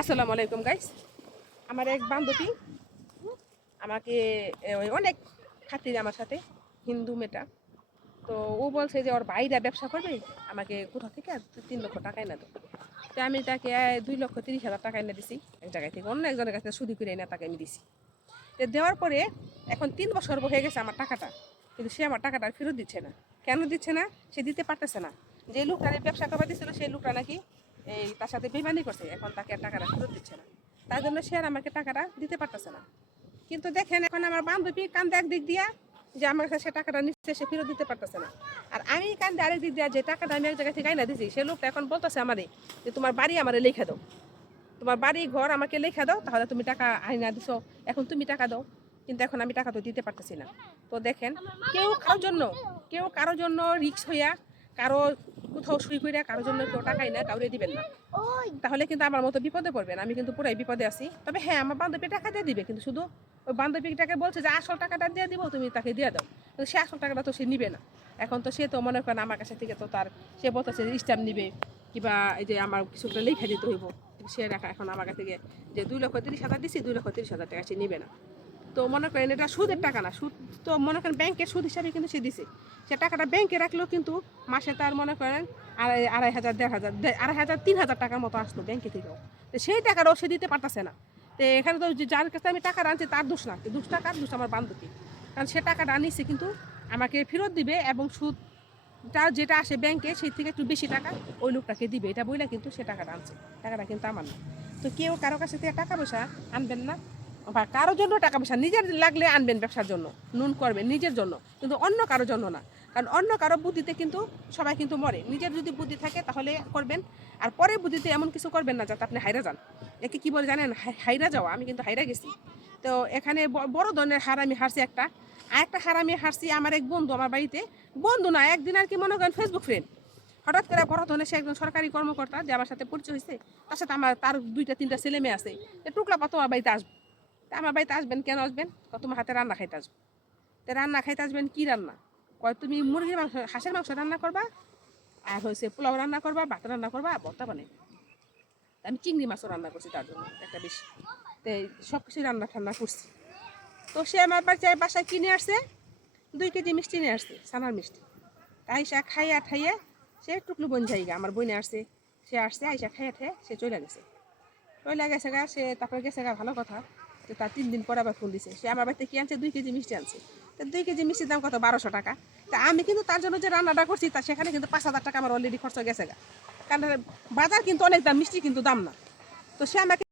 আসসালামু আলাইকুম গাইস। আমার এক বান্ধবী আমাকে অনেক খাতির আমার সাথে, হিন্দু মেয়েটা। তো ও বলছে যে ওর ভাইরা ব্যবসা করবে, আমাকে কোথা থেকে 3 লক্ষ টাকা এনে দেবো। তো আমি তাকে 2,30,000 টাকা এনে দিছি এক জায়গায় থেকে, অন্য একজনের কাছে সুদি করে এনে তাকে আমি দিছি। তো দেওয়ার পরে এখন 3 বছর হয়ে গেছে আমার টাকাটা, কিন্তু সে আমার টাকাটা ফেরত দিচ্ছে না। কেন দিচ্ছে না? সে দিতে পারতেছে না। যে লোকটা ব্যবসা করবা দিচ্ছিল সেই লোকটা নাকি তার সাথে বেমানি করছে, এখন তাকে টাকাটা ফেরত দিচ্ছে না। তার জন্য সে আর আমাকে টাকাটা দিতে পারতেছে না। কিন্তু দেখেন এখন আমার বান্ধবী কান্দে একদিক দিয়া যে আমার কাছে সে টাকাটা নিচ্ছে, সে ফেরত দিতে পারতেছে না। আর আমি কান্দে আরেক দিক দিয়া যে টাকাটা আমি এক জায়গা থেকে আইনা দিছি, সে লোকটা এখন বলতেছে আমারে যে তোমার বাড়ি আমারে লেখা দাও, তোমার বাড়ি ঘর আমাকে লেখা দাও, তাহলে তুমি টাকা আইনা দিছো, এখন তুমি টাকা দাও। কিন্তু এখন আমি টাকা তো দিতে পারতেছি না। তো দেখেন, কেউ কারোর জন্য রিক্স হইয়া কারো কোথাও শুই কইরা কারোর জন্য কেউ টাকাই না কাউরে দিবেন না, তাহলে কিন্তু আমার মতো বিপদে পড়বেন। আমি কিন্তু পুরাই বিপদে আছি। তবে হ্যাঁ, আমার বান্ধবী টাকা দিয়ে দিবে, কিন্তু শুধু ওই বান্ধবীটাকে বলছে যে আসল টাকাটা দিয়ে দিব, তুমি তাকে দিয়ে দাও। কিন্তু সে আসল টাকাটা তো সে নিবে না। এখন তো সে তো মনে করেন আমার কাছে থেকে তো তার, সে বলতেছে স্ট্যাম্প নিবে কিংবা এই যে আমার কিছুটা লেখা দিতে হইব। সে রাখা এখন আমার কাছ থেকে যে 2,30,000 দিছি, 2,30,000 টাকা সে নিবে না। তো মনে করেন এটা সুদের টাকা না, সুদ তো মনে করেন ব্যাংকের সুদ হিসাবে কিন্তু সে দিছে। সে টাকাটা ব্যাংকে রাখলেও কিন্তু মাসে তার মনে করেন 2,500, 1,500, 2,500, 3,000 টাকার মতো আসতো ব্যাংকে থেকেও। তো সেই টাকাটাও সে দিতে পারতেছে না। তো এখানে তো যার কাছে আমি টাকা আনছি তার দোষ না, দোষ টাকার দোষ আমার বান্ধবী। কারণ সে টাকাটা আনিছে কিন্তু আমাকে ফেরত দিবে, এবং সুদটা যেটা আসে ব্যাংকে সেই থেকে একটু বেশি টাকা ওই লোকটাকে দিবে, এটা বইলে কিন্তু সে টাকাটা আনছে। টাকাটা কিন্তু আমার না। তো কেউ কারো কাছে থেকে টাকা পয়সা আনবেন না, বা কারোর জন্য টাকা পয়সা নিজের লাগলে আনবেন, ব্যবসার জন্য নুন করবেন নিজের জন্য, কিন্তু অন্য কারোর জন্য না। কারণ অন্য কারো বুদ্ধিতে কিন্তু সবাই কিন্তু মরে। নিজের যদি বুদ্ধি থাকে তাহলে করবেন, আর পরের বুদ্ধিতে এমন কিছু করবেন না যাতে আপনি হাইরা যান। একে কি বলে জানেন? হাইরা যাওয়া। আমি কিন্তু হাইরা গেছি। তো এখানে বড় ধরনের হার আমি হারছি একটা। আর একটা হার আমি হারছি আমার এক বন্ধু, আমার বাড়িতে বন্ধু না, একদিন আর কি মনে করেন ফেসবুক ফ্রেন্ড। হঠাৎ করে বড় ধরনের সে একজন সরকারি কর্মকর্তা, যে আমার সাথে পরিচয় হয়েছে, তার সাথে তার 2-3টা ছেলে মেয়ে আছে। টুকলা পা তোমার বাড়িতে আসবে। আমার বাড়িতে আসবেন, কেন আসবেন? তোমার হাতে রান্না খাইতে আসবেন। তো রান্না খাইতে আসবেন, কি রান্না? কয় তুমি মুরগির মাংস, হাঁসের মাংস রান্না করবা, আর হয়েছে পোলাও রান্না করবা, ভাত রান্না করবা, ভর্তা বানাইবে। আমি চিংড়ি মাছও রান্না করছি তার জন্য একটা বেশি। তো সব কিছু রান্না ঠান্না করছি। তো সে আমার বাসায় কিনে আসছে 2 কেজি মিষ্টি নিয়ে আসছে, ছানার মিষ্টি। আইসা খাইয়া ঠাইয়া সে টুকলু বোন জায়গা, আমার বোনে আসছে, সে আসছে আইসা খাইয়া ঠাইয়া সে চলে গেছে। চলে গেছে গা, সে তারপরে গেছে গা, ভালো কথা। তো তার 3 দিন পরে আবার ফোন দিছে, সে আমার বাড়িতে কি আনছে, 2 কেজি মিষ্টি আনছে। তো 2 কেজি মিষ্টির দাম কত? 1,200 টাকা। তা আমি কিন্তু তার জন্য যে রান্নাটা করছি, তা সেখানে কিন্তু 5,000 টাকা আমার অলরেডি খরচ গেছে গা। কারণ বাজার কিন্তু অনেক দাম, মিষ্টি কিন্তু দাম না। তো সে আমাকে